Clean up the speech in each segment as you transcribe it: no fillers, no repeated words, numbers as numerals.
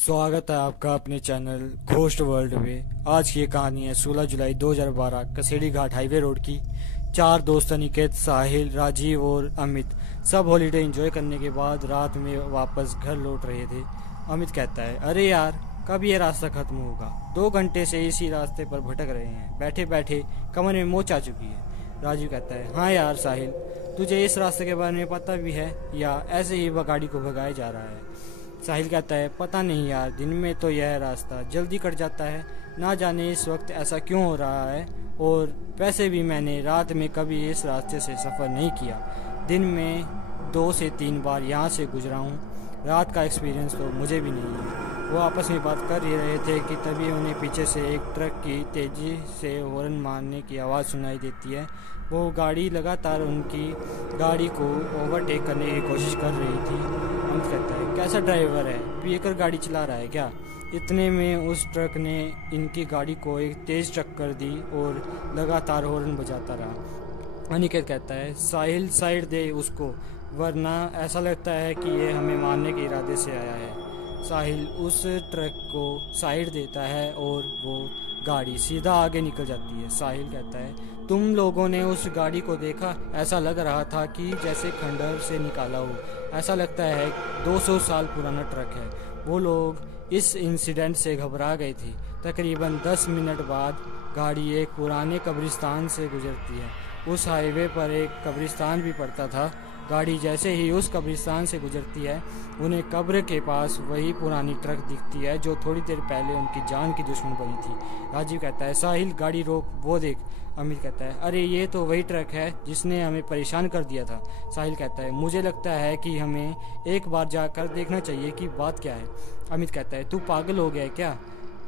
स्वागत है आपका अपने चैनल घोस्ट वर्ल्ड में। आज की ये कहानी है 16 जुलाई 2012 कसेड़ी घाट हाईवे रोड की। चार दोस्त अनिकेत, साहिल, राजीव और अमित सब हॉलीडे एंजॉय करने के बाद रात में वापस घर लौट रहे थे। अमित कहता है, अरे यार कब ये रास्ता खत्म होगा? 2 घंटे से इसी रास्ते पर भटक रहे हैं, बैठे बैठे कमर में मोच आ चुकी है। राजीव कहता है, हाँ यार साहिल, तुझे इस रास्ते के बारे में पता भी है या ऐसे ही गाड़ी को भगाया जा रहा है? साहिल कहता है, पता नहीं यार, दिन में तो यह रास्ता जल्दी कट जाता है, ना जाने इस वक्त ऐसा क्यों हो रहा है। और वैसे भी मैंने रात में कभी इस रास्ते से सफ़र नहीं किया, दिन में 2 से 3 बार यहाँ से गुजरा हूँ, रात का एक्सपीरियंस तो मुझे भी नहीं है। वो आपस में बात कर ही रहे थे कि तभी उन्हें पीछे से एक ट्रक की तेज़ी से हॉर्न मारने की आवाज़ सुनाई देती है। वो गाड़ी लगातार उनकी गाड़ी को ओवरटेक करने की कोशिश कर रही थी। अमित कहता है, कैसा ड्राइवर है, पीकर गाड़ी चला रहा है क्या? इतने में उस ट्रक ने इनकी गाड़ी को एक तेज़ टक्कर दी और लगातार हॉर्न बजाता रहा। अनिकेत कहता है, साहिल साइड दे उसको, वरना ऐसा लगता है कि ये हमें मारने के इरादे से आया है। साहिल उस ट्रक को साइड देता है और वो गाड़ी सीधा आगे निकल जाती है। साहिल कहता है, तुम लोगों ने उस गाड़ी को देखा? ऐसा लग रहा था कि जैसे खंडहर से निकाला हो। ऐसा लगता है 200 साल पुराना ट्रक है। वो लोग इस इंसिडेंट से घबरा गए थे। तकरीबन 10 मिनट बाद गाड़ी एक पुराने कब्रिस्तान से गुजरती है। उस हाईवे पर एक कब्रिस्तान भी पड़ता था। गाड़ी जैसे ही उस कब्रिस्तान से गुजरती है, उन्हें कब्र के पास वही पुरानी ट्रक दिखती है जो थोड़ी देर पहले उनकी जान की दुश्मन बनी थी। राजीव कहता है, साहिल गाड़ी रोक, वो देख। अमित कहता है, अरे ये तो वही ट्रक है जिसने हमें परेशान कर दिया था। साहिल कहता है, मुझे लगता है कि हमें एक बार जाकर देखना चाहिए कि बात क्या है। अमित कहता है, तू पागल हो गया है क्या?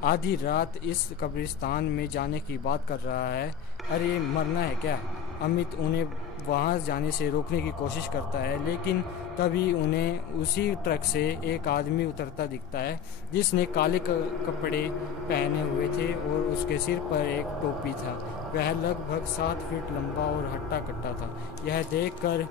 आधी रात इस कब्रिस्तान में जाने की बात कर रहा है? अरे मरना है क्या? अमित उन्हें वहां जाने से रोकने की कोशिश करता है, लेकिन तभी उन्हें उसी ट्रक से एक आदमी उतरता दिखता है जिसने काले कपड़े पहने हुए थे और उसके सिर पर एक टोपी था। वह लगभग 7 फीट लंबा और हट्टा कट्टा था। यह देखकर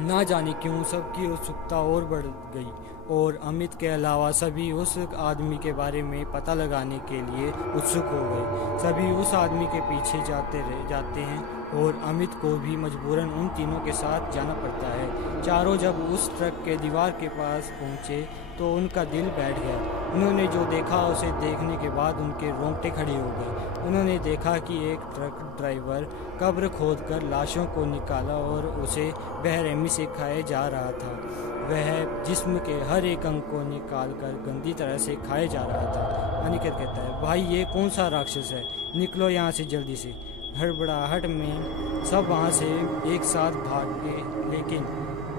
ना जाने क्यों सबकी उत्सुकता और बढ़ गई और अमित के अलावा सभी उस आदमी के बारे में पता लगाने के लिए उत्सुक हो गए। सभी उस आदमी के पीछे जाते हैं और अमित को भी मजबूरन उन तीनों के साथ जाना पड़ता है। चारों जब उस ट्रक के दीवार के पास पहुंचे तो उनका दिल बैठ गया। उन्होंने जो देखा उसे देखने के बाद उनके रोंगटे खड़े हो गए। उन्होंने देखा कि एक ट्रक ड्राइवर कब्र खोदकर लाशों को निकाला और उसे बेरहमी से खाए जा रहा था। वह जिस्म के हर एक अंग को निकालकर गंदी तरह से खाए जा रहा था। अनिकेत कहता है, भाई ये कौन सा राक्षस है, निकलो यहाँ से जल्दी से। हड़बड़ाहट में सब वहाँ से एक साथ भाग गए, लेकिन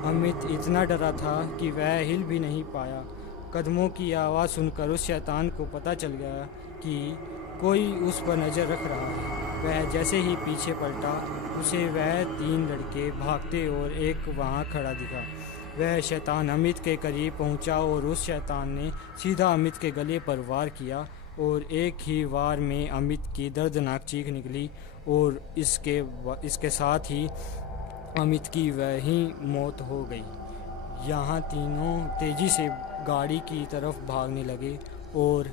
अमित इतना डरा था कि वह हिल भी नहीं पाया। कदमों की आवाज़ सुनकर उस शैतान को पता चल गया कि कोई उस पर नज़र रख रहा है। वह जैसे ही पीछे पलटा, उसे वह 3 लड़के भागते और एक वहाँ खड़ा दिखा। वह शैतान अमित के करीब पहुंचा और उस शैतान ने सीधा अमित के गले पर वार किया और एक ही वार में अमित की दर्दनाक चीख निकली और इसके साथ ही अमित की वही मौत हो गई। यहाँ तीनों तेज़ी से गाड़ी की तरफ भागने लगे और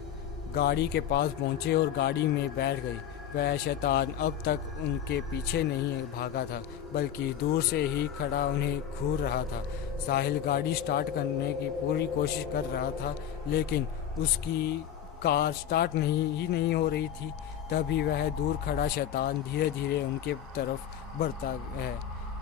गाड़ी के पास पहुँचे और गाड़ी में बैठ गए। वह शैतान अब तक उनके पीछे नहीं भागा था, बल्कि दूर से ही खड़ा उन्हें घूर रहा था। साहिल गाड़ी स्टार्ट करने की पूरी कोशिश कर रहा था, लेकिन उसकी कार स्टार्ट नहीं हो रही थी। तभी वह दूर खड़ा शैतान धीरे धीरे उनके तरफ बढ़ता है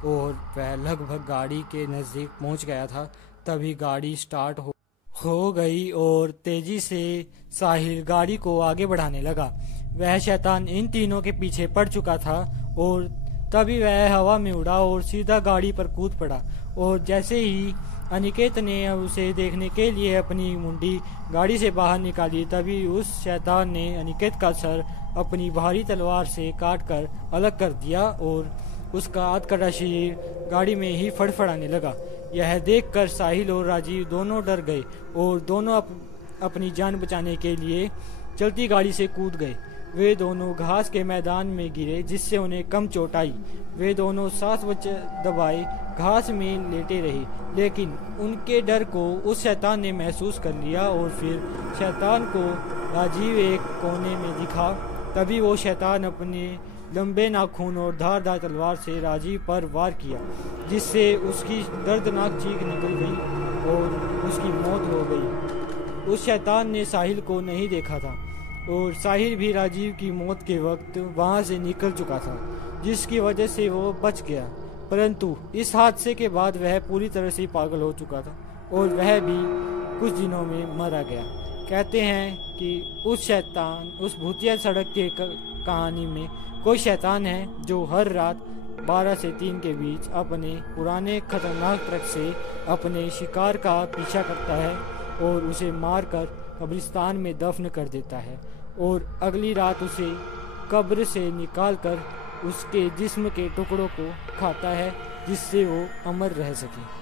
और वह लगभग गाड़ी के नज़दीक पहुंच गया था। तभी गाड़ी स्टार्ट हो गई और तेजी से साहिल गाड़ी को आगे बढ़ाने लगा। वह शैतान इन तीनों के पीछे पड़ चुका था और तभी वह हवा में उड़ा और सीधा गाड़ी पर कूद पड़ा। और जैसे ही अनिकेत ने उसे देखने के लिए अपनी मुंडी गाड़ी से बाहर निकाली, तभी उस शैतान ने अनिकेत का सर अपनी भारी तलवार से काटकर अलग कर दिया और उसका आधकटा शरीर गाड़ी में ही फड़फड़ाने लगा। यह देखकर साहिल और राजीव दोनों डर गए और दोनों अपनी जान बचाने के लिए चलती गाड़ी से कूद गए। वे दोनों घास के मैदान में गिरे जिससे उन्हें कम चोट आई। वे दोनों सांस दबाए घास में लेटे रहे, लेकिन उनके डर को उस शैतान ने महसूस कर लिया और फिर शैतान को राजीव एक कोने में दिखा। तभी वो शैतान अपने लंबे नाखून और धारदार तलवार से राजीव पर वार किया, जिससे उसकी दर्दनाक चीख निकल गई और उसकी मौत हो गई। उस शैतान ने साहिल को नहीं देखा था और साहिल भी राजीव की मौत के वक्त वहां से निकल चुका था, जिसकी वजह से वो बच गया। परंतु इस हादसे के बाद वह पूरी तरह से पागल हो चुका था और वह भी कुछ दिनों में मारा गया। कहते हैं कि उस भूतिया सड़क के कहानी में कोई शैतान है जो हर रात 12 से 3 के बीच अपने पुराने खतरनाक ट्रक से अपने शिकार का पीछा करता है और उसे मारकर कब्रिस्तान में दफन कर देता है और अगली रात उसे कब्र से निकालकर उसके जिस्म के टुकड़ों को खाता है, जिससे वो अमर रह सके।